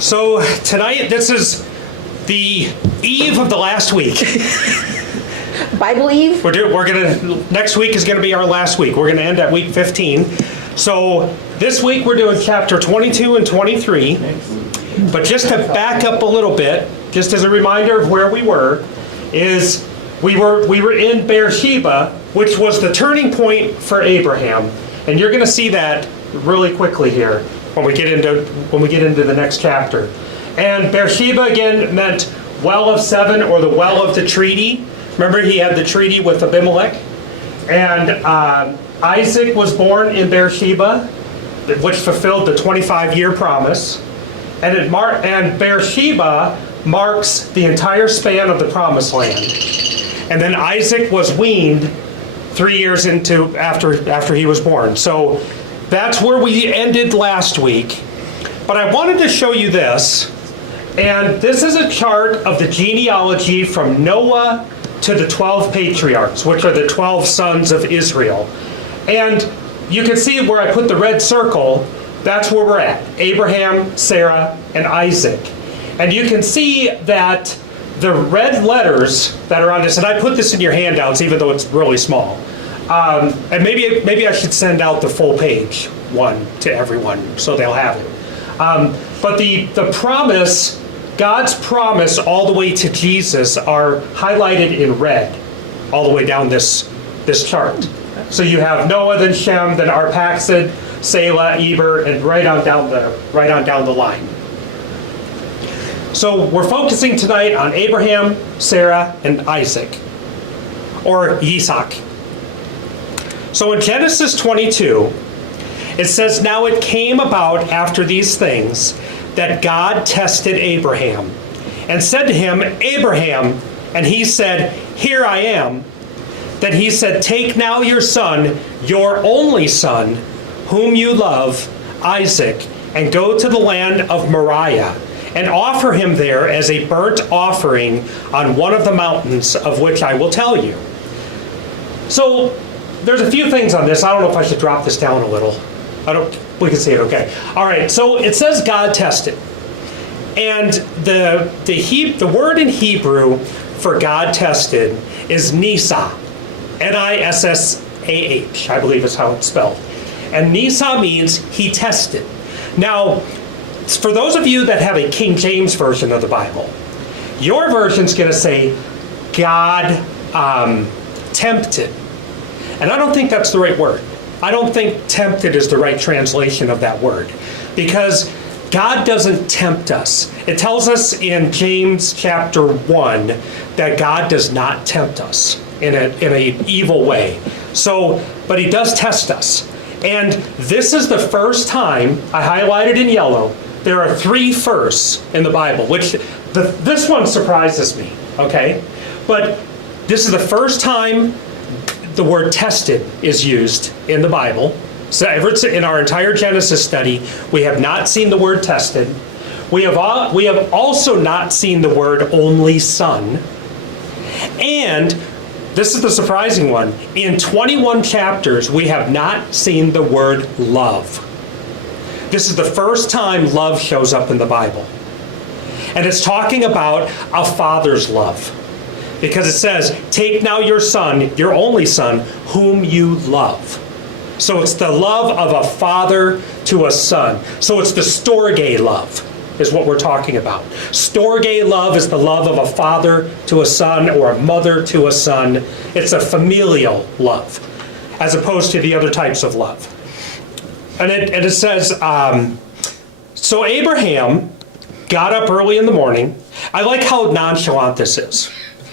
So tonight, this is the eve of the last week. Bible Eve? Next week is gonna be our last week. We're gonna end at week 15. So this week we're doing chapter 22 and 23. But just to back up a little bit, just as a reminder of where we were, is we were in Beersheba, which was the turning point for Abraham. And you're gonna see that really quickly here when we get into the next chapter. And Beersheba again meant well of seven, or the well of the treaty. Remember, he had the treaty with Abimelech. And Isaac was born in Beersheba, which fulfilled the 25-year promise. And Beersheba marks the entire span of the promised land. And then Isaac was weaned 3 years after he was born. So that's where we ended last week. But I wanted to show you this. And this is a chart of the genealogy from Noah to the 12 patriarchs, which are the 12 sons of Israel. And you can see where I put the red circle, that's where we're at. Abraham, Sarah, and Isaac. And you can see that the red letters that are on this, and I put this in your handouts even though it's really small. And maybe I should send out the full page one to everyone so they'll have it. But the promise, God's promise all the way to Jesus are highlighted in red all the way down this chart. So you have Noah, then Shem, then Arphaxad, Selah, Eber, and right on down the line. So we're focusing tonight on Abraham, Sarah, and Isaac, or Yitzhak. So in Genesis 22, it says, "Now it came about after these things that God tested Abraham and said to him, 'Abraham,' and he said, 'Here I am.' Then he said, 'Take now your son, your only son, whom you love, Isaac, and go to the land of Moriah, and offer him there as a burnt offering on one of the mountains of which I will tell you.'" So there's a few things on this. I don't know if I should drop this down a little. We can see it okay. All right, so it says God tested. And the word in Hebrew for God tested is Nisa. Nissah, I believe is how it's spelled. And Nisa means he tested. Now, for those of you that have a King James version of the Bible, your version's going to say God tempted. And I don't think that's the right word. I don't think tempted is the right translation of that word, because God doesn't tempt us. It tells us in James chapter 1 that God does not tempt us in an evil way. So, but he does test us. And this is the first time, I highlighted in yellow, there are 3 firsts in the Bible, which this one surprises me, okay? But this is the first time the word tested is used in the Bible. So in our entire Genesis study, we have not seen the word tested. We have also not seen the word only son. And this is the surprising one. In 21 chapters, we have not seen the word love. This is the first time love shows up in the Bible. And it's talking about a father's love. Because it says, "Take now your son, your only son, whom you love." So it's the love of a father to a son. So it's the storge love is what we're talking about. Storge love is the love of a father to a son, or a mother to a son. It's a familial love, as opposed to the other types of love. And it says, so Abraham got up early in the morning. I like how nonchalant this is.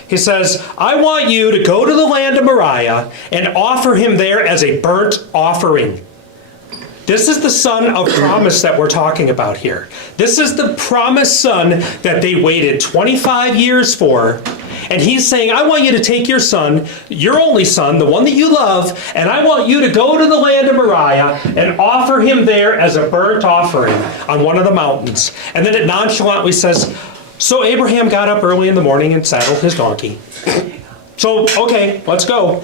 He says, "I want you to go to the land of Moriah and offer him there as a burnt offering." This is the son of promise that we're talking about here. This is the promised son that they waited 25 years for. And he's saying, "I want you to take your son, your only son, the one that you love, and I want you to go to the land of Moriah and offer him there as a burnt offering on one of the mountains." And then it nonchalantly says, "So Abraham got up early in the morning and saddled his donkey." So, okay, let's go.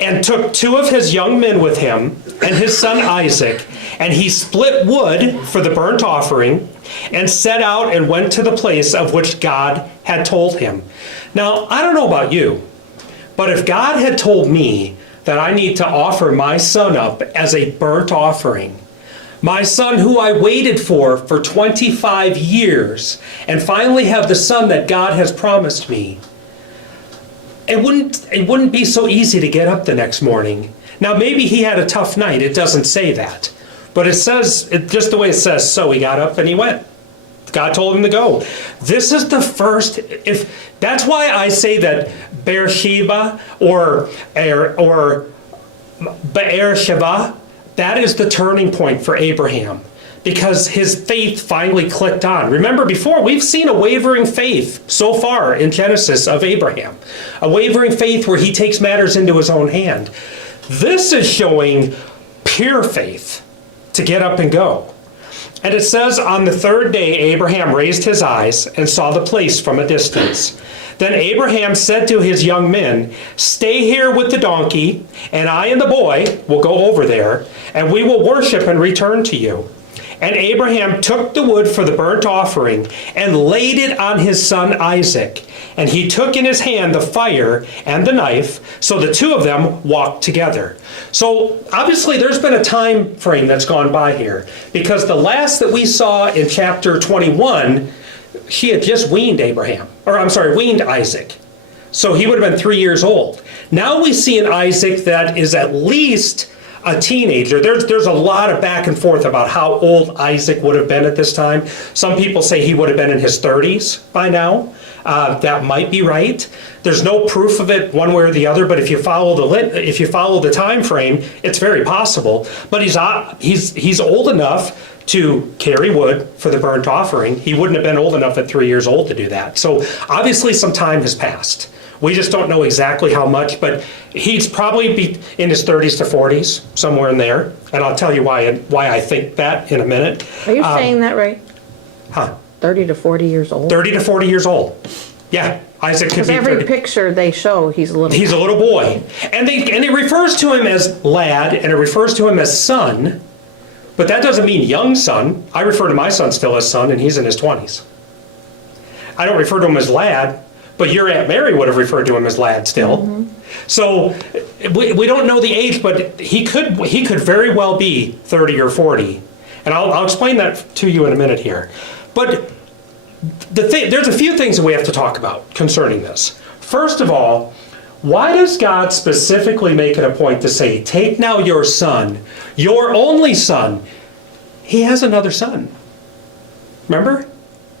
and took 2 of his young men with him and his son Isaac, and he split wood for the burnt offering and set out and went to the place of which God had told him. Now, I don't know about you, but if God had told me that I need to offer my son up as a burnt offering, my son who I waited for 25 years, and finally have the son that God has promised me, it wouldn't be so easy to get up the next morning. Now, maybe he had a tough night. It doesn't say that. But it says, just the way it says, so he got up and he went. God told him to go. This is the first, that's why I say that Beersheba or Beersheba, that is the turning point for Abraham, because his faith finally clicked on. Remember, before, we've seen a wavering faith so far in Genesis of Abraham, a wavering faith where he takes matters into his own hand. This is showing pure faith to get up and go. And it says, on the 3rd day, Abraham raised his eyes and saw the place from a distance. Then Abraham said to his young men, "Stay here with the donkey, and I and the boy will go over there, and we will worship and return to you." And Abraham took the wood for the burnt offering and laid it on his son Isaac. And he took in his hand the fire and the knife, so the 2 of them walked together. So obviously there's been a time frame that's gone by here, because the last that we saw in chapter 21, she had just weaned Isaac. So he would have been 3 years old. Now we see an Isaac that is at least a teenager. There's a lot of back and forth about how old Isaac would have been at this time. Some people say he would have been in his 30s by now. That might be right. There's no proof of it one way or the other, but if you follow the time frame, it's very possible. But he's old enough to carry wood for the burnt offering. He wouldn't have been old enough at 3 years old to do that. So obviously some time has passed. We just don't know exactly how much, but he's probably be in his 30s to 40s, somewhere in there. And I'll tell you why I think that in a minute. Are you saying that right? Huh? 30 to 40 years old? 30 to 40 years old. Yeah, Isaac could Because be every 30. picture they show, he's a little. He's a little boy. And it refers to him as lad, and it refers to him as son, but that doesn't mean young son. I refer to my son still as son, and he's in his 20s. I don't refer to him as lad, but your Aunt Mary would have referred to him as lad still. Mm-hmm. So we don't know the age, but he could very well be 30 or 40. And I'll explain that to you in a minute here. But there's a few things that we have to talk about concerning this. First of all, why does God specifically make it a point to say, take now your son, your only son? He has another son. Remember?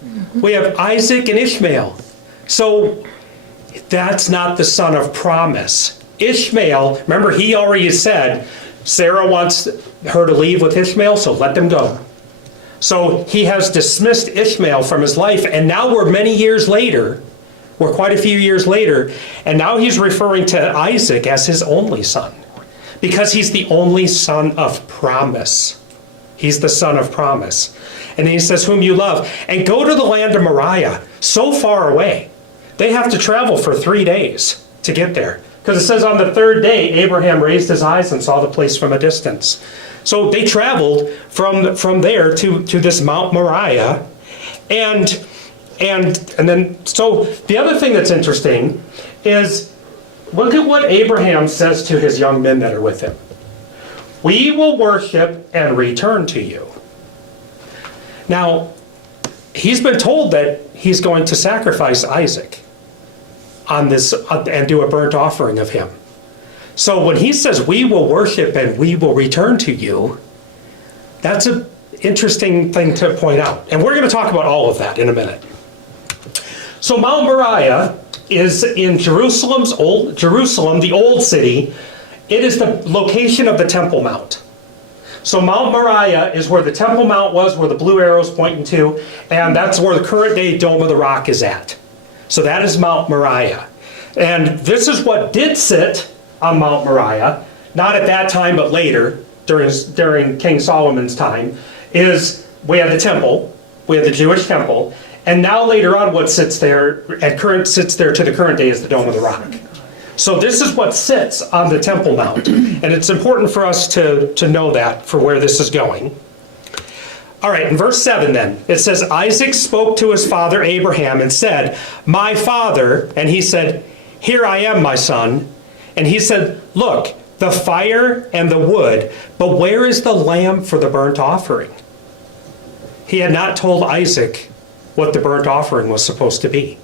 Mm-hmm. We have Isaac and Ishmael. So that's not the son of promise. Ishmael, remember, he already said, Sarah wants her to leave with Ishmael, so let them go. So he has dismissed Ishmael from his life, and now we're many years later, we're quite a few years later, and now he's referring to Isaac as his only son, because he's the only son of promise. He's the son of promise. And then he says, whom you love, and go to the land of Moriah, so far away. They have to travel for 3 days to get there. Because it says on the 3rd day, Abraham raised his eyes and saw the place from a distance. So they traveled from there to this Mount Moriah. And then, so the other thing that's interesting is, look at what Abraham says to his young men that are with him. We will worship and return to you. Now, he's been told that he's going to sacrifice Isaac on this and do a burnt offering of him. So when he says, we will worship and we will return to you, that's an interesting thing to point out. And we're going to talk about all of that in a minute. So Mount Moriah is in Jerusalem, the old city. It is the location of the Temple Mount. So Mount Moriah is where the Temple Mount was, where the blue arrow's pointing to, and that's where the current day Dome of the Rock is at. So that is Mount Moriah. And this is what did sit on Mount Moriah, not at that time, but later, during King Solomon's time, is we had the temple, we had the Jewish temple, and now later on what sits there, sits there to the current day is the Dome of the Rock. So this is what sits on the Temple Mount. And it's important for us to know that for where this is going. All right, in verse 7 then, it says, Isaac spoke to his father Abraham and said, my father, and he said, here I am, my son. And he said, look, the fire and the wood, but where is the lamb for the burnt offering? He had not told Isaac what the burnt offering was supposed to be.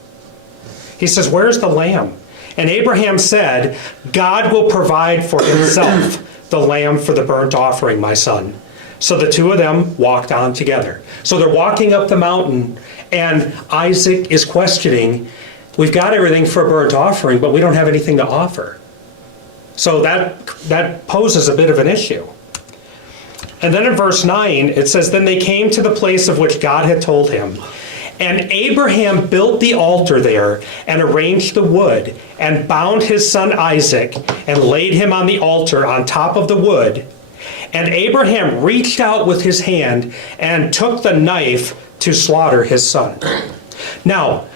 He says, where's the lamb? And Abraham said, God will provide for himself the lamb for the burnt offering, my son. So the two of them walked on together. So they're walking up the mountain, and Isaac is questioning, we've got everything for a burnt offering, but we don't have anything to offer. So that poses a bit of an issue. And then in verse 9, it says, then they came to the place of which God had told him. And Abraham built the altar there and arranged the wood and bound his son Isaac and laid him on the altar on top of the wood. And Abraham reached out with his hand and took the knife to slaughter his son. Now,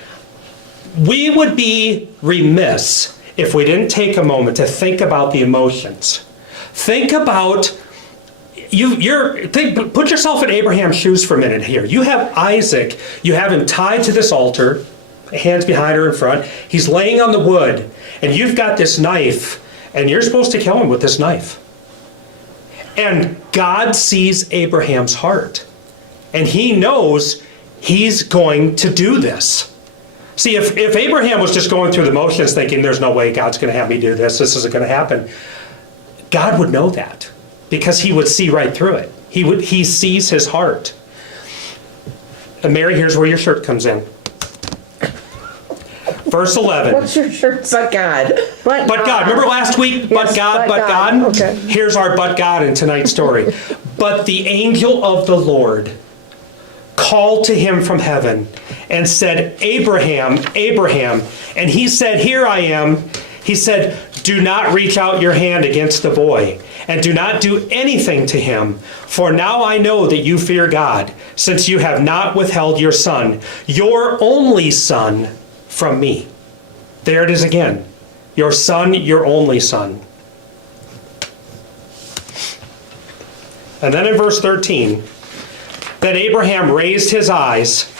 we would be remiss if we didn't take a moment to think about the emotions. Think about, put yourself in Abraham's shoes for a minute here. You have Isaac, you have him tied to this altar, hands behind her in front. He's laying on the wood, and you've got this knife, and you're supposed to kill him with this knife. And God sees Abraham's heart, and he knows he's going to do this. See, if Abraham was just going through the motions thinking there's no way God's going to have me do this, this isn't going to happen, God would know that because he would see right through it. He sees his heart. And Mary, here's where your shirt comes in. Verse 11. What's your shirt? But God. But God. Remember last week? Yes, but God. Okay. Here's our but God in tonight's story. But the angel of the Lord called to him from heaven and said, Abraham, Abraham. And he said, here I am. He said, do not reach out your hand against the boy, and do not do anything to him. For now I know that you fear God, since you have not withheld your son, your only son, from me. There it is again. Your son, your only son. And then in verse 13, then Abraham raised his eyes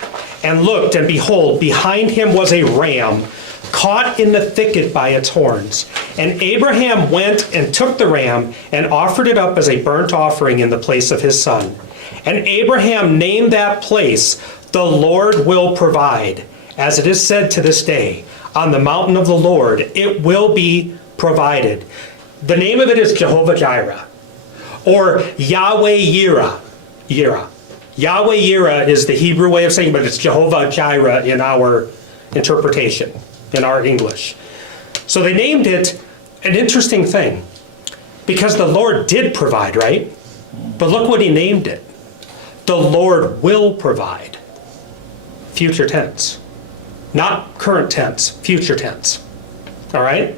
and looked, and behold, behind him was a ram caught in the thicket by its horns. And Abraham went and took the ram and offered it up as a burnt offering in the place of his son. And Abraham named that place, the Lord will provide. As it is said to this day, on the mountain of the Lord, it will be provided. The name of it is Jehovah Jireh, or Yahweh Yireh. Yahweh Yireh is the Hebrew way of saying, but it's Jehovah Jireh in our interpretation, in our English. So they named it an interesting thing, because the Lord did provide, right? But look what he named it. The Lord will provide. Future tense. Not current tense, future tense. All right?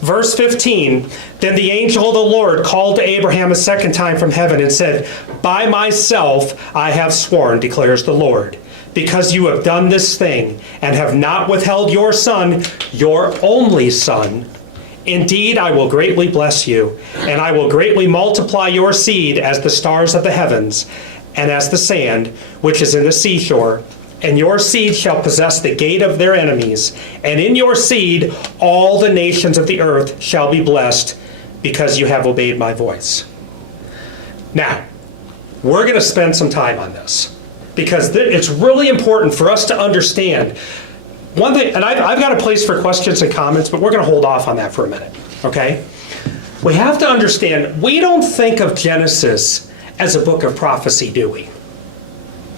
Verse 15, then the angel of the Lord called to Abraham a second time from heaven and said, by myself I have sworn, declares the Lord, because you have done this thing and have not withheld your son, your only son. Indeed, I will greatly bless you, and I will greatly multiply your seed as the stars of the heavens and as the sand which is in the seashore. And your seed shall possess the gate of their enemies. And in your seed all the nations of the earth shall be blessed, because you have obeyed my voice. Now, we're going to spend some time on this, because it's really important for us to understand one thing. And I've got a place for questions and comments, but we're going to hold off on that for a minute, okay? We have to understand, we don't think of Genesis as a book of prophecy, do we?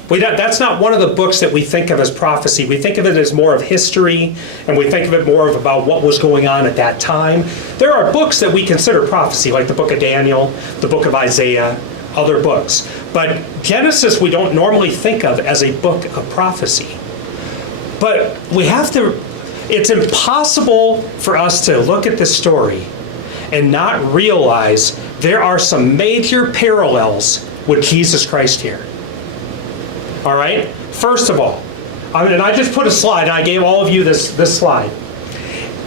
That's not one of the books that we think of as prophecy. We think of it as more of history, and we think of it more of about what was going on at that time. There are books that we consider prophecy, like the book of Daniel, the book of Isaiah, other books. But Genesis we don't normally think of as a book of prophecy. But it's impossible for us to look at this story and not realize there are some major parallels with Jesus Christ here. All right? First of all, and I just put a slide, and I gave all of you this slide.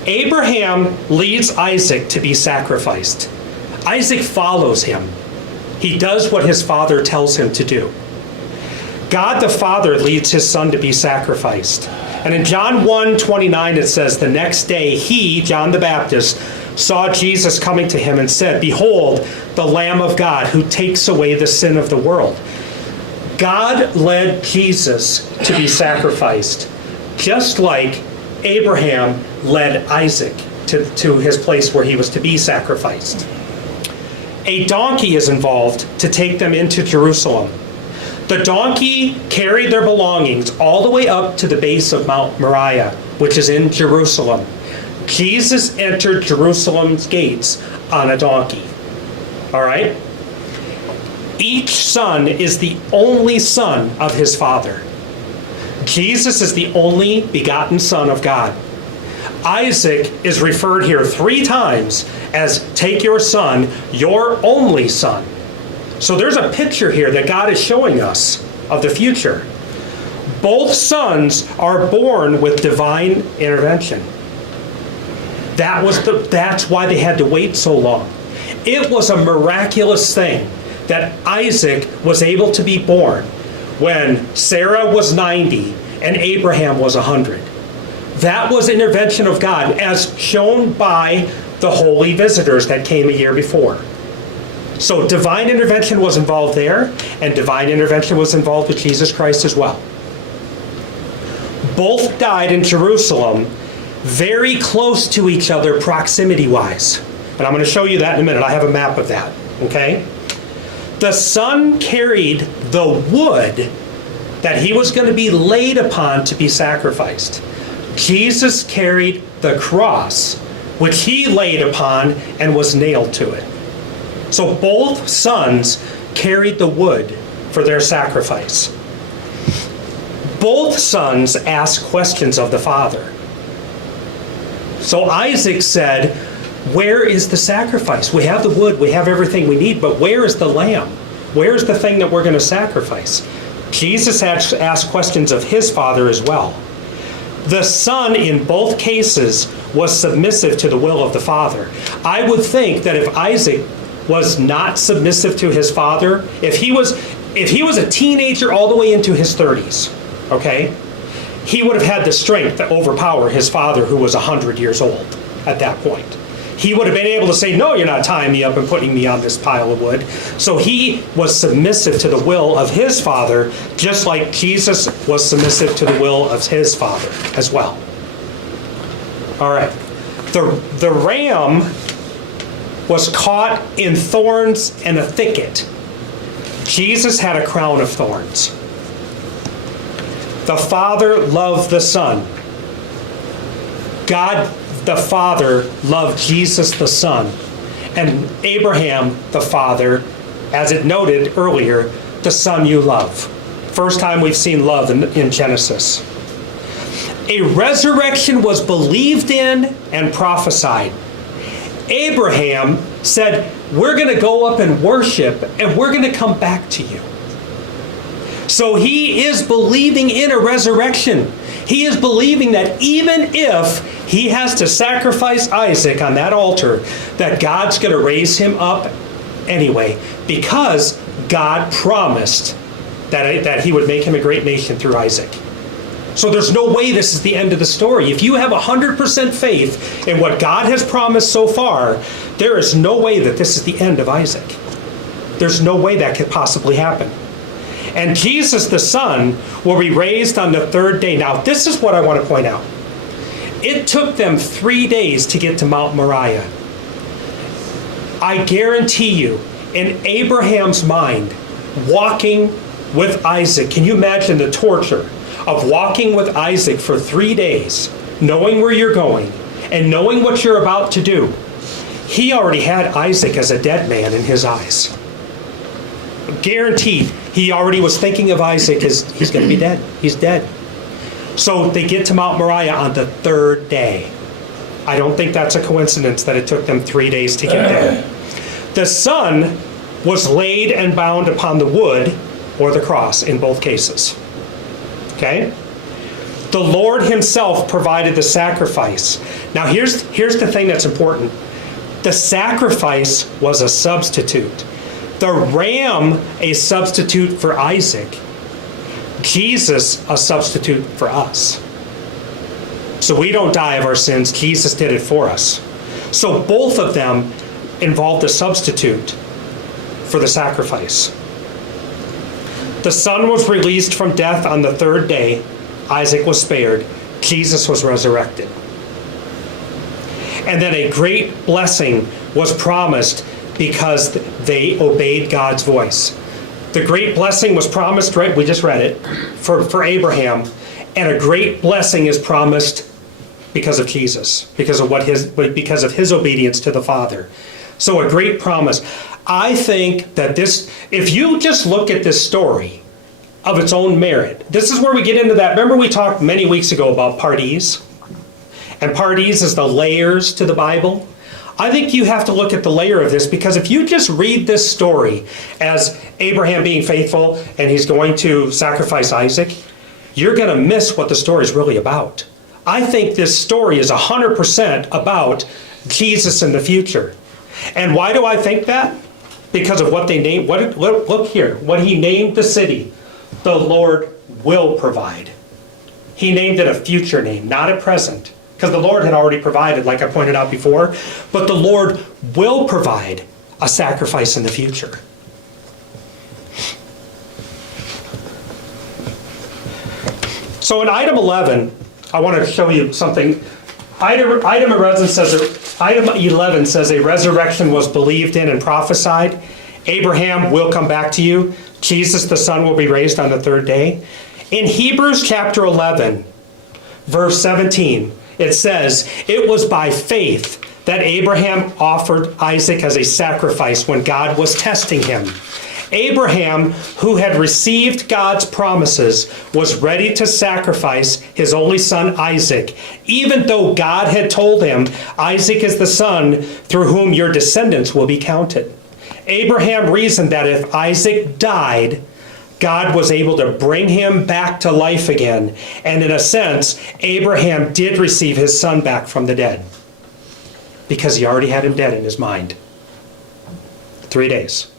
Abraham leads Isaac to be sacrificed. Isaac follows him. He does what his father tells him to do. God the Father leads his son to be sacrificed. And in John 1:29 it says, the next day he, John the Baptist, saw Jesus coming to him and said, behold, the Lamb of God who takes away the sin of the world. God led Jesus to be sacrificed, just like Abraham led Isaac to his place where he was to be sacrificed. A donkey is involved to take them into Jerusalem. The donkey carried their belongings all the way up to the base of Mount Moriah, which is in Jerusalem. Jesus entered Jerusalem's gates on a donkey. All right? Each son is the only son of his father. Jesus is the only begotten Son of God. Isaac is referred here 3 times as take your son, your only son. So there's a picture here that God is showing us of the future. Both sons are born with divine intervention. That's why they had to wait so long. It was a miraculous thing that Isaac was able to be born when Sarah was 90 and Abraham was 100. That was intervention of God as shown by the holy visitors that came a year before. So divine intervention was involved there, and divine intervention was involved with Jesus Christ as well. Both died in Jerusalem, very close to each other proximity-wise. And I'm going to show you that in a minute. I have a map of that, okay? The son carried the wood that he was going to be laid upon to be sacrificed. Jesus carried the cross, which he laid upon and was nailed to it. So both sons carried the wood for their sacrifice. Both sons asked questions of the father. So Isaac said, where is the sacrifice? We have the wood, we have everything we need, but where is the lamb? Where is the thing that we're going to sacrifice? Jesus asked questions of his father as well. The son in both cases was submissive to the will of the father. I would think that if Isaac was not submissive to his father, if he was a teenager all the way into his 30s, okay, he would have had the strength to overpower his father who was 100 years old at that point. He would have been able to say, no, you're not tying me up and putting me on this pile of wood. So he was submissive to the will of his father, just like Jesus was submissive to the will of his father as well. All right. The ram was caught in thorns and a thicket. Jesus had a crown of thorns. The Father loved the Son. God the Father loved Jesus the Son. And Abraham the Father, as it noted earlier, the Son you love. First time we've seen love in Genesis. A resurrection was believed in and prophesied. Abraham said, we're going to go up and worship, and we're going to come back to you. So he is believing in a resurrection. He is believing that even if he has to sacrifice Isaac on that altar, that God's going to raise him up anyway, because God promised that he would make him a great nation through Isaac. So there's no way this is the end of the story. If you have 100% faith in what God has promised so far, there is no way that this is the end of Isaac. There's no way that could possibly happen. And Jesus the Son will be raised on the 3rd day. Now, this is what I want to point out. It took them 3 days to get to Mount Moriah. I guarantee you, in Abraham's mind, walking with Isaac, can you imagine the torture of walking with Isaac for 3 days, knowing where you're going and knowing what you're about to do? He already had Isaac as a dead man in his eyes. Guaranteed, he already was thinking of Isaac as he's going to be dead. He's dead. So they get to Mount Moriah on the 3rd day. I don't think that's a coincidence that it took them 3 days to get there. The Son was laid and bound upon the wood or the cross in both cases. Okay? The Lord himself provided the sacrifice. Now here's the thing that's important. The sacrifice was a substitute. The ram, a substitute for Isaac. Jesus, a substitute for us. So we don't die of our sins. Jesus did it for us. So both of them involved a substitute for the sacrifice. The son was released from death on the third day. Isaac was spared. Jesus was resurrected. And then a great blessing was promised because they obeyed God's voice. The great blessing was promised, right? We just read it, for Abraham. And a great blessing is promised because of Jesus, because of his obedience to the Father. So a great promise. I think that if you just look at this story of its own merit, this is where we get into that. Remember we talked many weeks ago about parties? And parties is the layers to the Bible. I think you have to look at the layer of this, because if you just read this story as Abraham being faithful and he's going to sacrifice Isaac, you're going to miss what the story is really about. I think this story is 100% about Jesus in the future. And why do I think that? Because of what they named. Look here, what he named the city, the Lord will provide. He named it a future name, not a present. Because the Lord had already provided, like I pointed out before. But the Lord will provide a sacrifice in the future. So in item 11, I want to show you something. Item 11 says a resurrection was believed in and prophesied. Abraham will come back to you. Jesus the Son will be raised on the third day. In Hebrews chapter 11, verse 17, it says, it was by faith that Abraham offered Isaac as a sacrifice when God was testing him. Abraham, who had received God's promises, was ready to sacrifice his only son Isaac, even though God had told him, Isaac is the son through whom your descendants will be counted. Abraham reasoned that if Isaac died, God was able to bring him back to life again. And in a sense, Abraham did receive his son back from the dead, because he already had him dead in his mind. 3 days.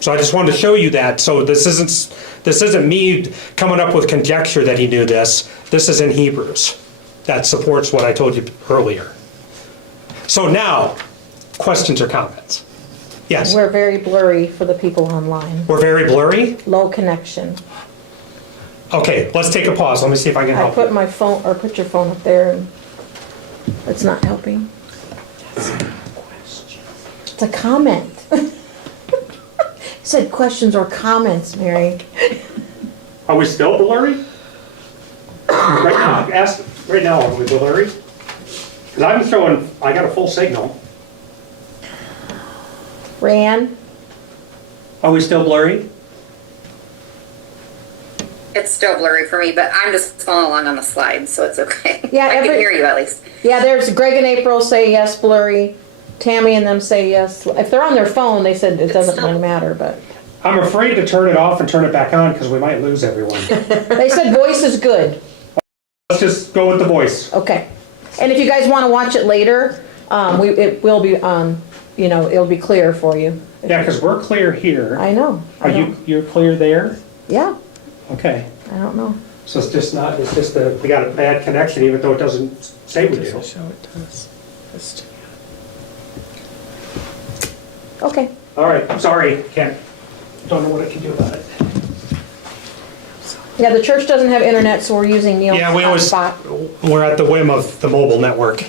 So I just wanted to show you that. So this isn't me coming up with conjecture that he knew this. This is in Hebrews. That supports what I told you earlier. So now, questions or comments? Yes? We're very blurry for the people online. We're very blurry? Low connection. Okay, let's take a pause. Let me see if I can I help put you. my phone, or put your phone up there, and it's not helping. It's a comment. It said questions or comments, Mary. Are we still blurry? Right now, are we blurry? Because I got a full signal. Ran, Are we still blurry? It's still blurry for me, but I'm just following along on the slide, so it's okay. Yeah, I can hear you at least. yeah, there's Greg and April say yes, blurry. Tammy and them say yes. If they're on their phone, they said it doesn't really matter, but I'm afraid to turn it off and turn it back on because we might lose everyone. they said voice is good. Let's just go with the voice. Okay. And if you guys want to watch it later, it will be on, it'll be clear for you. Yeah, because we're clear here. I know. You're clear there? Yeah, Okay. I don't know. So it's just we got a bad connection even though it doesn't say we do. Show it to us. Okay. All right, sorry, don't know what I can do about it. Yeah, the church doesn't have internet, so we're using Neil's Yeah, hotspot. we're at the whim of the mobile network.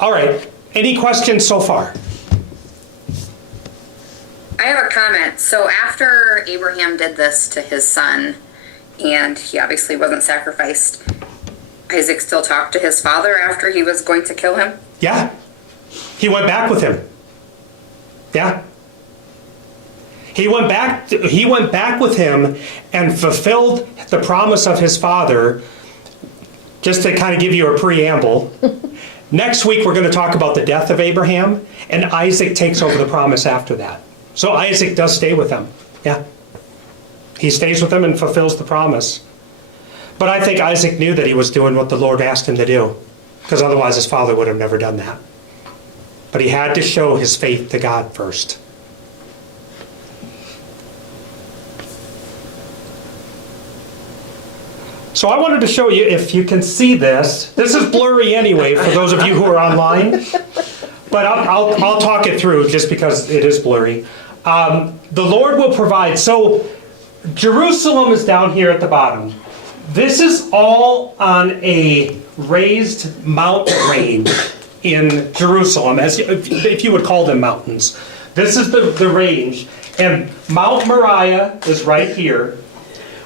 All right, any questions so far? I have a comment. So after Abraham did this to his son, and he obviously wasn't sacrificed, Isaac still talked to his father after he was going to kill him? Yeah, he went back with him. Yeah. He went back with him and fulfilled the promise of his father. Just to kind of give you a preamble, next week we're going to talk about the death of Abraham, and Isaac takes over the promise after that. So Isaac does stay with them. Yeah. He stays with them and fulfills the promise. But I think Isaac knew that he was doing what the Lord asked him to do, because otherwise his father would have never done that. But he had to show his faith to God first. So I wanted to show you, if you can see this. This is blurry anyway for those of you who are online, but I'll talk it through just because it is blurry. The Lord will provide. So Jerusalem is down here at the bottom. This is all on a raised mountain range in Jerusalem, as if you would call them mountains. This is the range, and Mount Moriah is right here,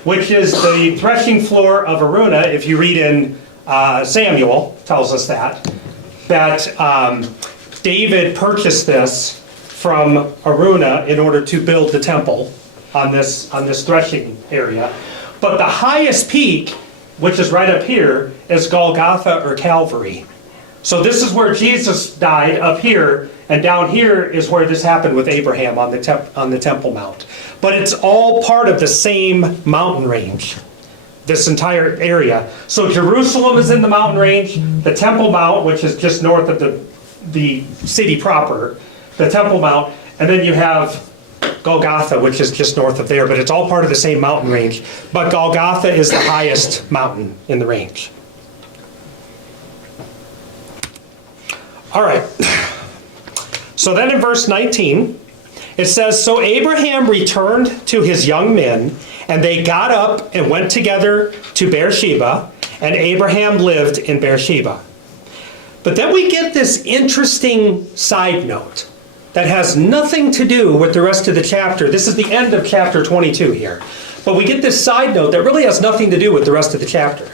which is the threshing floor of Araunah. If you read in Samuel, tells us that David purchased this from Araunah in order to build the temple on this threshing area. But the highest peak, which is right up here, is Golgotha or Calvary. So this is where Jesus died, up here, and down here is where this happened with Abraham on the Temple Mount. But it's all part of the same mountain range, this entire area. So Jerusalem is in the mountain range, the Temple Mount, which is just north of the city proper, the Temple Mount, and then you have Golgotha, which is just north of there, but it's all part of the same mountain range. But Golgotha is the highest mountain in the range. All right. So then in verse 19, it says, "So Abraham returned to his young men, and they got up and went together to Beersheba, and Abraham lived in Beersheba." But then we get this interesting side note that has nothing to do with the rest of the chapter. This is the end of chapter 22 here. But we get this side note that really has nothing to do with the rest of the chapter.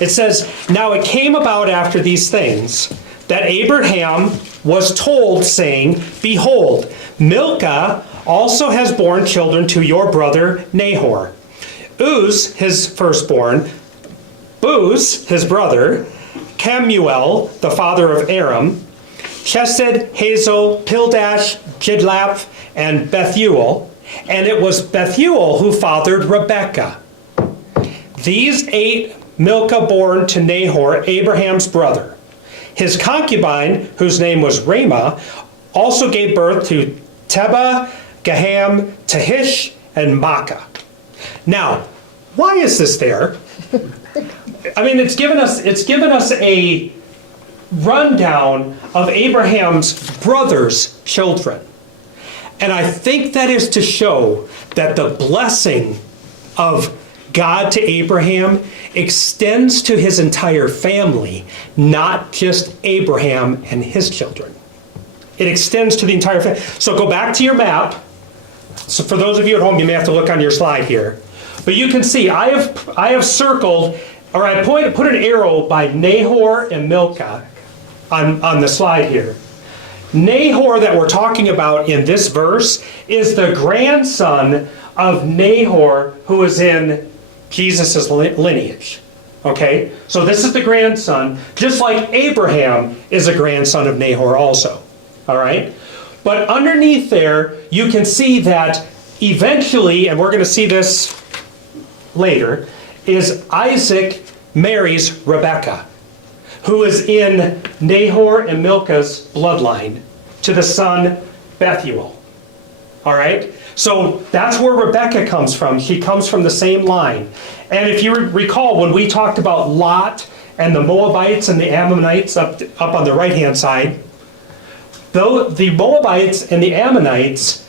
It says, "Now it came about after these things that Abraham was told, saying, Behold, Milcah also has borne children to your brother Nahor. Uz, his firstborn, Buz, his brother, Kemuel, the father of Aram, Chesed, Hazo, Pildash, Jidlaph, and Bethuel. And it was Bethuel who fathered Rebekah. These 8 Milcah born to Nahor, Abraham's brother. His concubine, whose name was Ramah, also gave birth to Teba, Gaham, Tahish, and Makkah." Now, why is this there? I mean, it's given us a rundown of Abraham's brother's children. And I think that is to show that the blessing of God to Abraham extends to his entire family, not just Abraham and his children. It extends to the entire family. So go back to your map. So for those of you at home, you may have to look on your slide here. But you can see I have circled, or I put an arrow by Nahor and Milcah on the slide here. Nahor that we're talking about in this verse is the grandson of Nahor, who is in Jesus' lineage. Okay? So this is the grandson, just like Abraham is a grandson of Nahor also. All right? But underneath there, you can see that eventually, and we're going to see this later, is Isaac marries Rebekah, who is in Nahor and Milcah's bloodline, to the son Bethuel. All right? So that's where Rebekah comes from. She comes from the same line. And if you recall, when we talked about Lot and the Moabites and the Ammonites up on the right-hand side, though the Moabites and the Ammonites,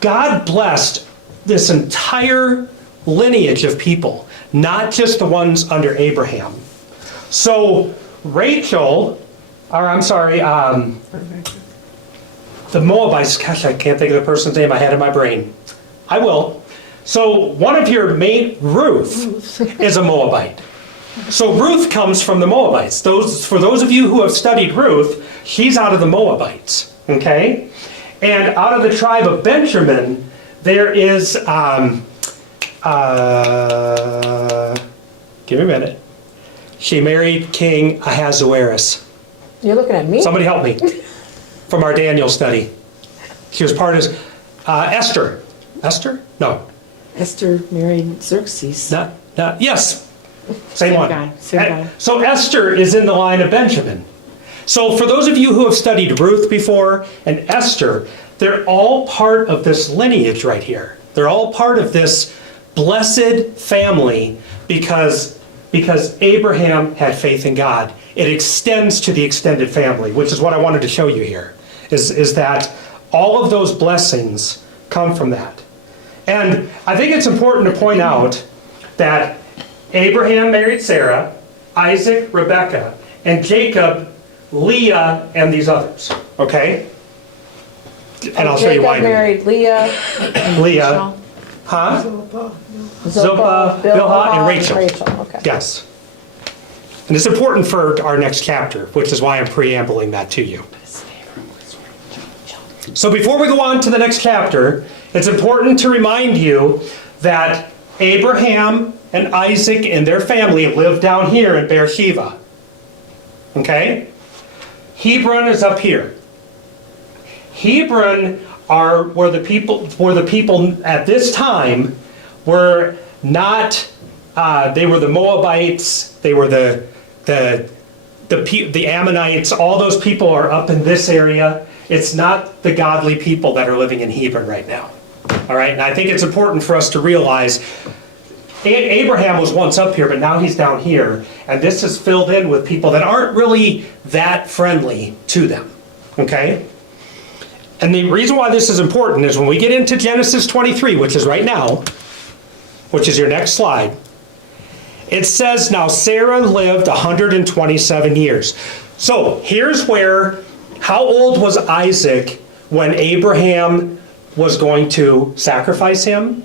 God blessed this entire lineage of people, not just the ones under Abraham. So the Moabites, gosh, I can't think of the person's name I had in my brain. I will. So one of your Ruth is a Moabite. So Ruth comes from the Moabites. For those of you who have studied Ruth, she's out of the Moabites, okay? And out of the tribe of Benjamin, there is, give me a minute. She married King Ahasuerus. You're looking at me? Somebody help me. From our Daniel study. She was part of Esther. Esther? No. Esther married Xerxes. Yes, same one. guy, same guy. So Esther is in the line of Benjamin. So for those of you who have studied Ruth before and Esther, they're all part of this lineage right here. They're all part of this blessed family because Abraham had faith in God. It extends to the extended family, which is what I wanted to show you here, is that all of those blessings come from that. And I think it's important to point out that Abraham married Sarah, Isaac, Rebekah, and Jacob, Leah, and these others, okay? And I'll show you why. Jacob married Leah, Leah, huh? Zilpah, Bilhah, and Rachel. Okay. Yes. And it's important for our next chapter, which is why I'm preambling that to you. So before we go on to the next chapter, it's important to remind you that Abraham and Isaac and their family lived down here in Beersheba. Okay? Hebron is up here. Hebron are where the people at this time were not. They were the Moabites. They were the Ammonites. All those people are up in this area. It's not the godly people that are living in Hebron right now. All right, and I think it's important for us to realize Abraham was once up here, but now he's down here, and this is filled in with people that aren't really that friendly to them. Okay? And the reason why this is important is when we get into Genesis 23, which is right now, which is your next slide, it says, now Sarah lived 127 years. So here's where, how old was Isaac when Abraham was going to sacrifice him?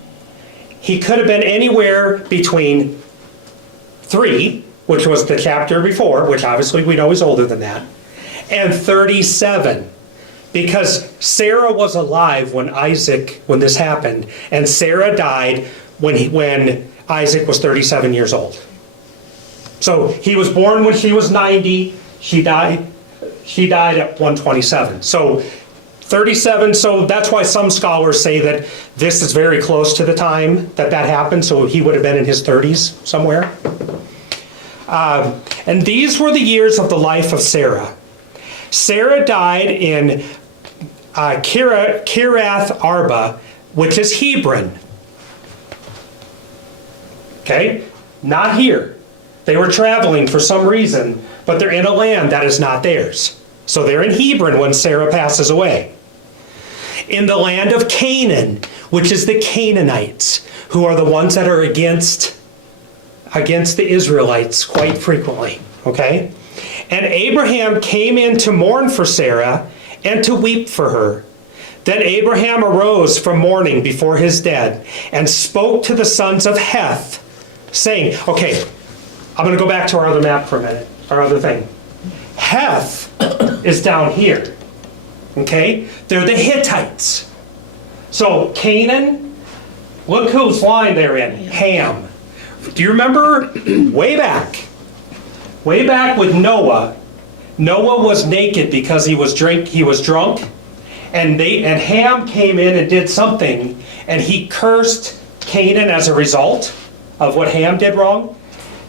He could have been anywhere between 3, which was the chapter before, which obviously we know he's older than that, and 37. Because Sarah was alive when this happened, and Sarah died when Isaac was 37 years old. So he was born when she was 90, she died at 127. So 37, so that's why some scholars say that this is very close to the time that happened, so he would have been in his 30s somewhere. And these were the years of the life of Sarah. Sarah died in Kiriath Arba, which is Hebron. Okay? Not here. They were traveling for some reason, but they're in a land that is not theirs. So they're in Hebron when Sarah passes away. In the land of Canaan, which is the Canaanites, who are the ones that are against the Israelites quite frequently. Okay? And Abraham came in to mourn for Sarah and to weep for her. Then Abraham arose from mourning before his dead and spoke to the sons of Heth, saying, okay, I'm going to go back to our other map for a minute, our other thing. Heth is down here. Okay? They're the Hittites. So Canaan, look whose line they're in. Ham. Do you remember way back with Noah? Noah was naked because he was drunk, and Ham came in and did something, and he cursed Canaan as a result of what Ham did wrong.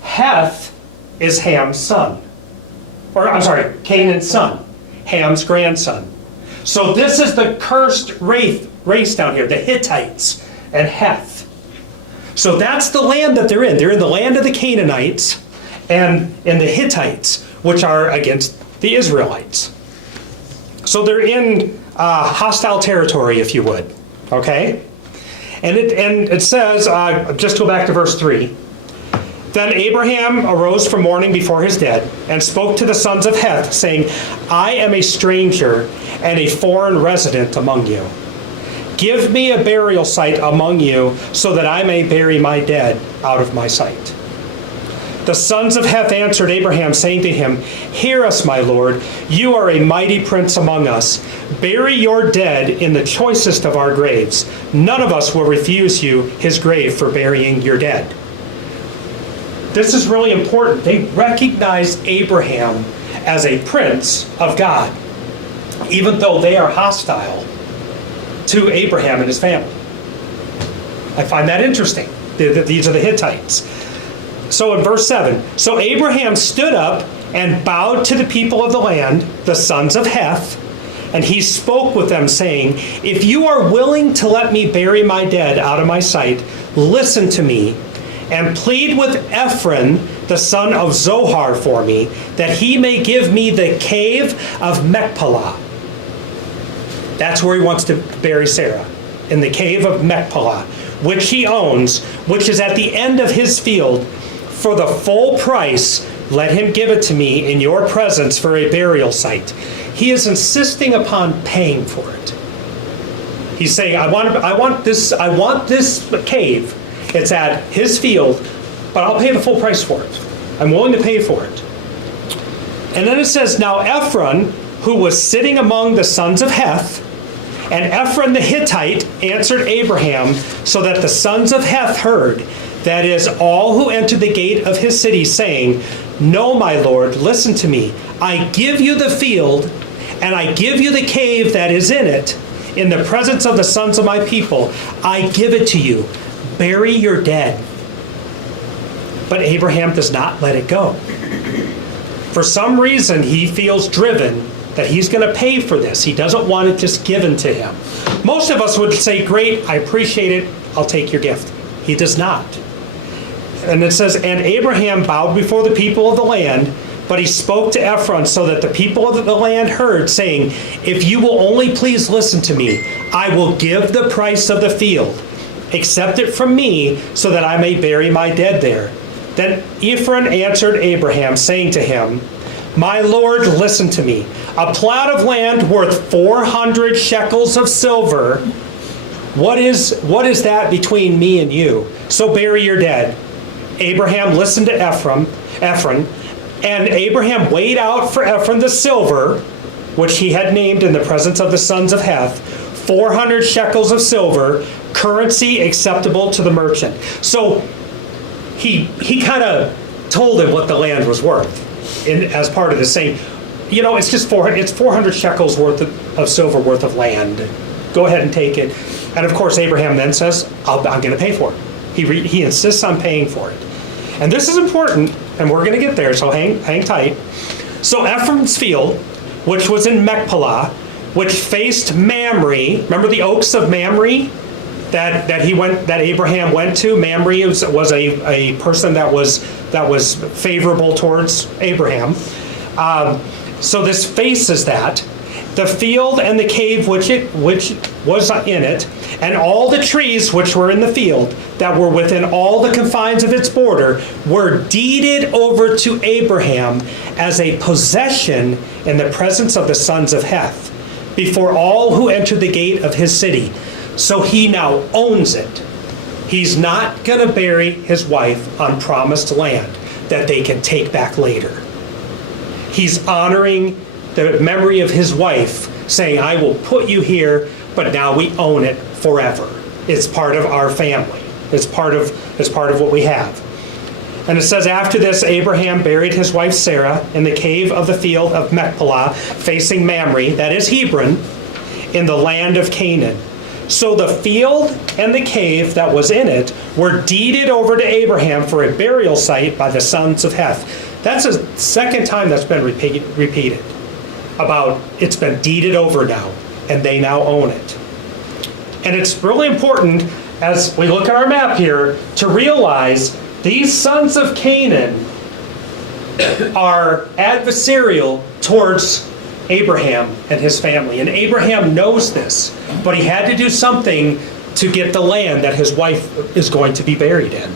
Heth is Ham's son. Or, I'm sorry, Canaan's son. Ham's grandson. So this is the cursed race down here, the Hittites and Heth. So that's the land that they're in. They're in the land of the Canaanites and in the Hittites, which are against the Israelites. So they're in hostile territory, if you would. Okay? And it says, just go back to verse 3. Then Abraham arose from mourning before his dead and spoke to the sons of Heth, saying, I am a stranger and a foreign resident among you. Give me a burial site among you so that I may bury my dead out of my sight. The sons of Heth answered Abraham, saying to him, Hear us, my lord. You are a mighty prince among us. Bury your dead in the choicest of our graves. None of us will refuse you his grave for burying your dead. This is really important. They recognize Abraham as a prince of God, even though they are hostile to Abraham and his family. I find that interesting. These are the Hittites. So in verse 7, so Abraham stood up and bowed to the people of the land, the sons of Heth, and he spoke with them, saying, if you are willing to let me bury my dead out of my sight, listen to me, and plead with Ephron, the son of Zohar, for me, that he may give me the cave of Machpelah. That's where he wants to bury Sarah, in the cave of Machpelah, which he owns, which is at the end of his field. For the full price, let him give it to me in your presence for a burial site. He is insisting upon paying for it. He's saying, I want this cave. It's at his field, but I'll pay the full price for it. I'm willing to pay for it. And then it says, now Ephron, who was sitting among the sons of Heth, and Ephron the Hittite answered Abraham, so that the sons of Heth heard, that is, all who entered the gate of his city, saying, no, my lord, listen to me. I give you the field, and I give you the cave that is in it, in the presence of the sons of my people. I give it to you. Bury your dead. But Abraham does not let it go. For some reason, he feels driven that he's going to pay for this. He doesn't want it just given to him. Most of us would say, great, I appreciate it, I'll take your gift. He does not. And it says, and Abraham bowed before the people of the land, but he spoke to Ephron so that the people of the land heard, saying, if you will only please listen to me, I will give the price of the field. Accept it from me so that I may bury my dead there. Then Ephron answered Abraham, saying to him, my lord, listen to me. A plot of land worth 400 shekels of silver. What is that between me and you? So bury your dead. Abraham listened to Ephron, and Abraham weighed out for Ephron the silver, which he had named in the presence of the sons of Heth, 400 shekels of silver, currency acceptable to the merchant. So he kind of told him what the land was worth as part of the same. You know, it's 400 shekels worth of silver worth of land. Go ahead and take it. And of course, Abraham then says, I'm going to pay for it. He insists on paying for it. And this is important, and we're going to get there, so hang tight. So Ephron's field, which was in Machpelah, which faced Mamre. Remember the oaks of Mamre that Abraham went to? Mamre was a person that was favorable towards Abraham. So this faces that. The field and the cave which was in it, and all the trees which were in the field that were within all the confines of its border, were deeded over to Abraham as a possession in the presence of the sons of Heth, before all who entered the gate of his city. So he now owns it. He's not going to bury his wife on promised land that they can take back later. He's honoring the memory of his wife, saying, I will put you here, but now we own it forever. It's part of our family. It's part of what we have. And it says, after this, Abraham buried his wife Sarah in the cave of the field of Machpelah, facing Mamre, that is Hebron, in the land of Canaan. So the field and the cave that was in it were deeded over to Abraham for a burial site by the sons of Heth. That's the second time that's been repeated. About it's been deeded over now, and they now own it. And it's really important, as we look at our map here, to realize these sons of Canaan are adversarial towards Abraham and his family. And Abraham knows this, but he had to do something to get the land that his wife is going to be buried in,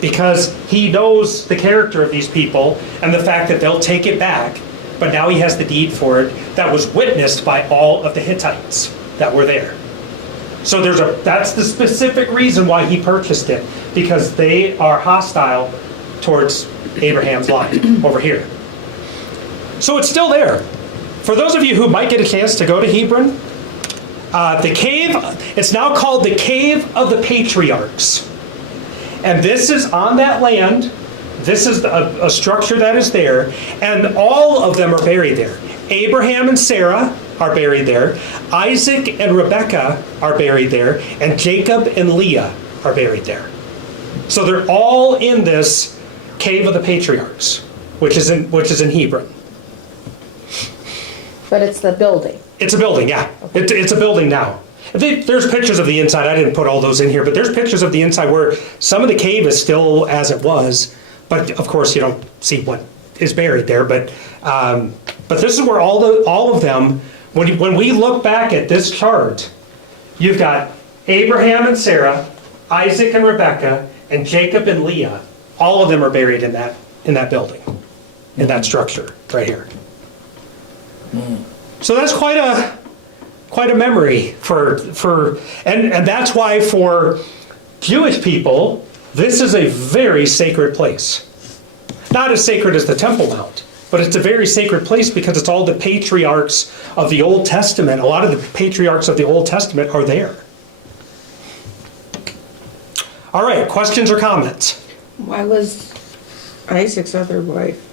because he knows the character of these people and the fact that they'll take it back. But now he has the deed for it that was witnessed by all of the Hittites that were there. So that's the specific reason why he purchased it, because they are hostile towards Abraham's line over here. So it's still there. For those of you who might get a chance to go to Hebron, the cave, it's now called the Cave of the Patriarchs. And this is on that land. This is a structure that is there, and all of them are buried there. Abraham and Sarah are buried there. Isaac and Rebekah are buried there, and Jacob and Leah are buried there. So they're all in this cave of the patriarchs, which is in Hebron. But it's the building. It's a building, yeah. It's a building now. There's pictures of the inside. I didn't put all those in here, but there's pictures of the inside where some of the cave is still as it was. But of course, you don't see what is buried there. But this is where all of them. When we look back at this chart, you've got Abraham and Sarah, Isaac and Rebekah, and Jacob and Leah. All of them are buried in that building, in that structure right here. So that's quite a memory and that's why for Jewish people, this is a very sacred place. Not as sacred as the Temple Mount, but it's a very sacred place because it's all the patriarchs of the Old Testament. A lot of the patriarchs of the Old Testament are there. All right, questions or comments? Why was Isaac's other wife,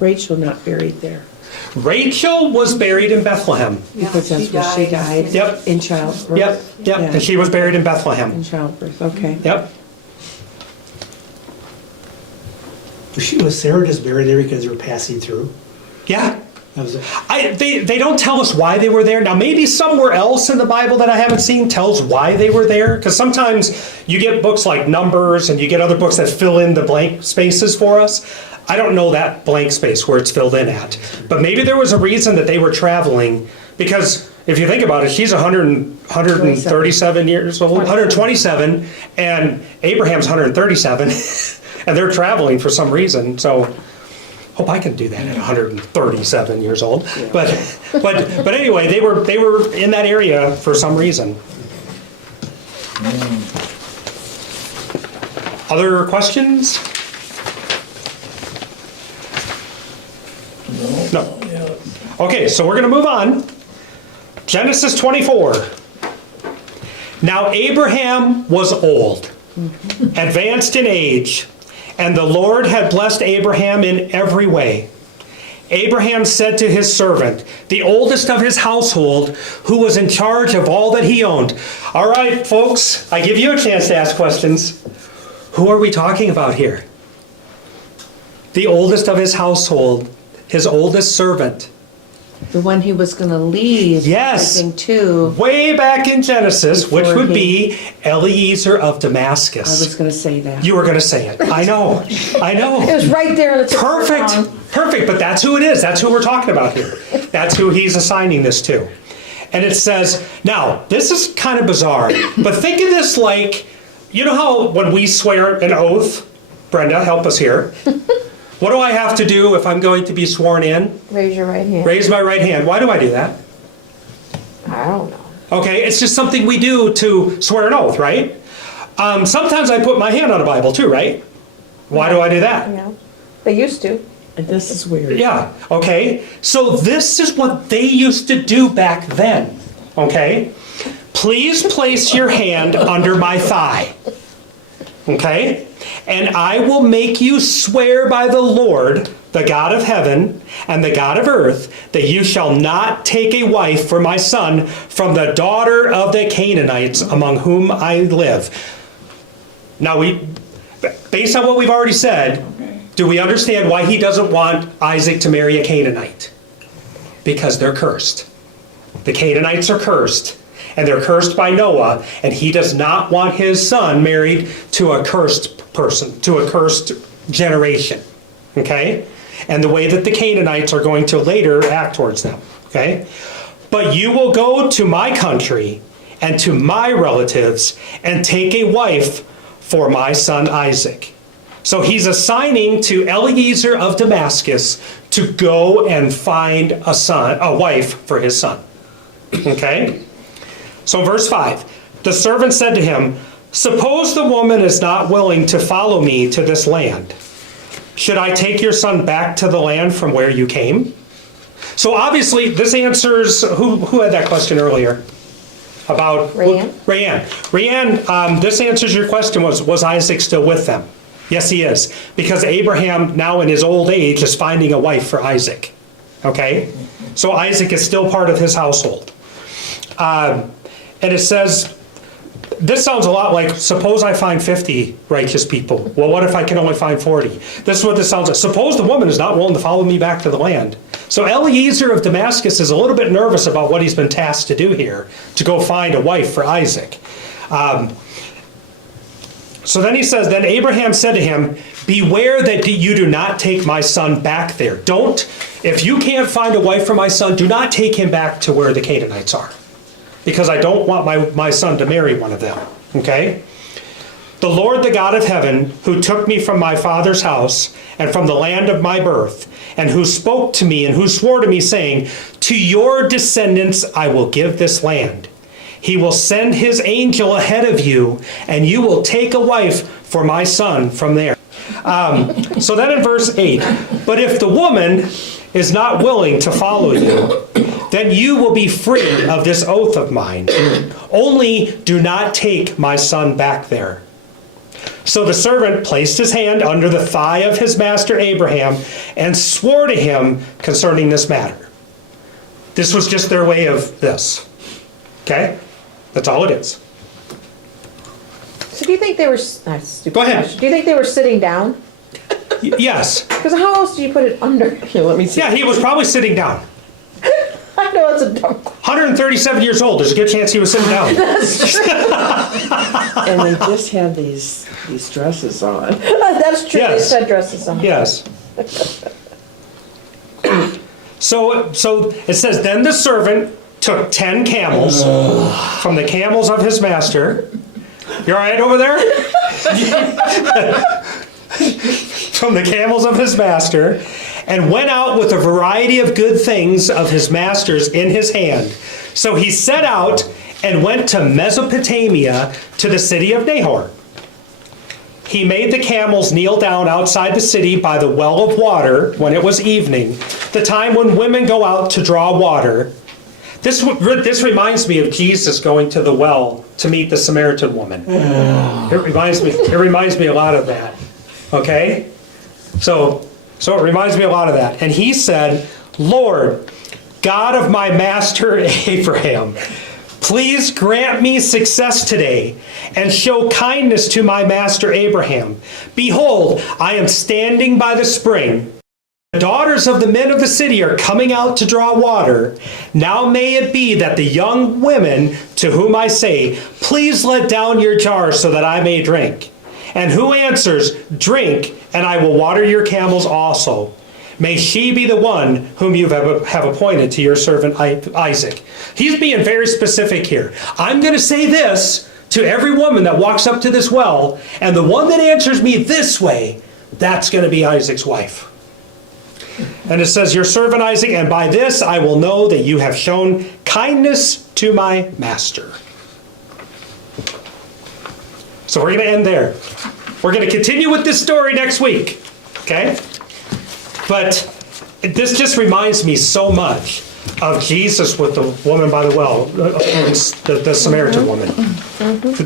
Rachel, not buried there? Rachel was buried in Bethlehem. Because that's where she died. Yep. In childbirth. Yep, Yeah. and she was buried in Bethlehem. In childbirth, okay. Yep. Was Sarah just buried there because they were passing through? Yeah. That was it. They don't tell us why they were there. Now, maybe somewhere else in the Bible that I haven't seen tells why they were there. Because sometimes you get books like Numbers and you get other books that fill in the blank spaces for us. I don't know that blank space where it's filled in at. But maybe there was a reason that they were traveling. Because if you think about it, she's 137 years old, 127, and Abraham's 137. And they're traveling for some reason. So hope I can do that at 137 years old. Yeah. But anyway, they were in that area for some reason. Other questions? No. Okay, so we're going to move on. Genesis 24. Now Abraham was old, advanced in age, and the Lord had blessed Abraham in every way. Abraham said to his servant, the oldest of his household, who was in charge of all that he owned. All right, folks, I give you a chance to ask questions. Who are we talking about here? The oldest of his household, his oldest servant. The one he was going to lead, Yes. I think, to. Way back in Genesis, which Before would be Eliezer of Damascus. I was going to say that. You were going to say it. I know. It was right there on the tip of her tongue. Perfect, but that's who it is. That's who we're talking about here. That's who he's assigning this to. And it says, now, this is kind of bizarre, but think of this like, you know how when we swear an oath, Brenda, help us here. What do I have to do if I'm going to be sworn in? Raise your right hand. Raise my right hand. Why do I do that? I don't know. Okay, it's just something we do to swear an oath, right? Sometimes I put my hand on a Bible too, right? Why do I do that? You know, they used to. And this is weird. Yeah, okay. So this is what they used to do back then, okay? Please place your hand under my thigh, okay? And I will make you swear by the Lord, the God of heaven and the God of earth, that you shall not take a wife for my son from the daughter of the Canaanites among whom I live. Now, based on what we've already said, do we understand why he doesn't want Isaac to marry a Canaanite? Because they're cursed. The Canaanites are cursed, and they're cursed by Noah, and he does not want his son married to a cursed person, to a cursed generation, okay? And the way that the Canaanites are going to later act towards them, okay? But you will go to my country and to my relatives and take a wife for my son Isaac. So he's assigning to Eliezer of Damascus to go and find a wife for his son. Okay? So verse 5, the servant said to him, suppose the woman is not willing to follow me to this land. Should I take your son back to the land from where you came? So obviously this answers, who had that question earlier? About Rayanne. Rayanne, this answers your question, was Isaac still with them? Yes, he is. Because Abraham, now in his old age, is finding a wife for Isaac. Okay? So Isaac is still part of his household. And it says, This sounds a lot like, suppose I find 50 righteous people. Well, what if I can only find 40? This is what this sounds like. Suppose the woman is not willing to follow me back to the land. So Eliezer of Damascus is a little bit nervous about what he's been tasked to do here, to go find a wife for Isaac. So then he says, then Abraham said to him, beware that you do not take my son back there. If you can't find a wife for my son, do not take him back to where the Canaanites are. Because I don't want my son to marry one of them, okay? The Lord, the God of heaven, who took me from my father's house and from the land of my birth, and who spoke to me and who swore to me, saying, to your descendants I will give this land. He will send his angel ahead of you, and you will take a wife for my son from there. So then in verse 8, but if the woman is not willing to follow you, then you will be free of this oath of mine. Only do not take my son back there. So the servant placed his hand under the thigh of his master Abraham and swore to him concerning this matter. This was just their way of this. Okay? That's all it is. So do you think they were, Go ahead. question. Do you think they were sitting down? Yes. Because how else do you put it under? Here, let me see. Yeah, he was probably sitting down. I know it's a dumb question. 137 years old. There's a good chance he was sitting down. And they just had these dresses on. That's true, they Yes. said dresses on. Yes. So it says, then the servant took 10 camels from the camels of his master. You all right over there? From the camels of his master, and went out with a variety of good things of his master's in his hand. So he set out and went to Mesopotamia, to the city of Nahor. He made the camels kneel down outside the city by the well of water when it was evening, the time when women go out to draw water. This reminds me of Jesus going to the well to meet the Samaritan woman. It reminds me a lot of that. Okay? So it reminds me a lot of that. And he said, Lord, God of my master Abraham, please grant me success today and show kindness to my master Abraham. Behold, I am standing by the spring. The daughters of the men of the city are coming out to draw water. Now may it be that the young women to whom I say, please let down your jars so that I may drink. And who answers, drink, and I will water your camels also. May she be the one whom you have appointed to your servant Isaac. He's being very specific here. I'm going to say this to every woman that walks up to this well, and the one that answers me this way, that's going to be Isaac's wife. And it says, your servant Isaac, and by this I will know that you have shown kindness to my master. So we're going to end there. We're going to continue with this story next week. Okay? But this just reminds me so much of Jesus with the woman by the well, the Samaritan woman.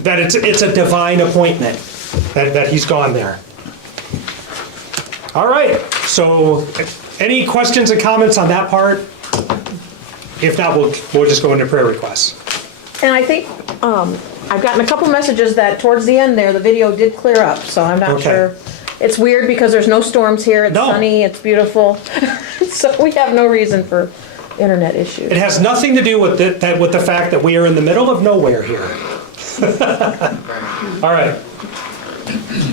That it's a divine appointment that he's gone there. All right. So any questions and comments on that part? If not, we'll just go into prayer requests. And I think, I've gotten a couple messages that towards the end there, the video did clear up, so I'm not Okay. sure. It's weird because there's no storms here, it's No. sunny, it's beautiful. So we have no reason for internet issues. It has nothing to do with the fact that we are in the middle of nowhere here. All right.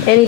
Anybody?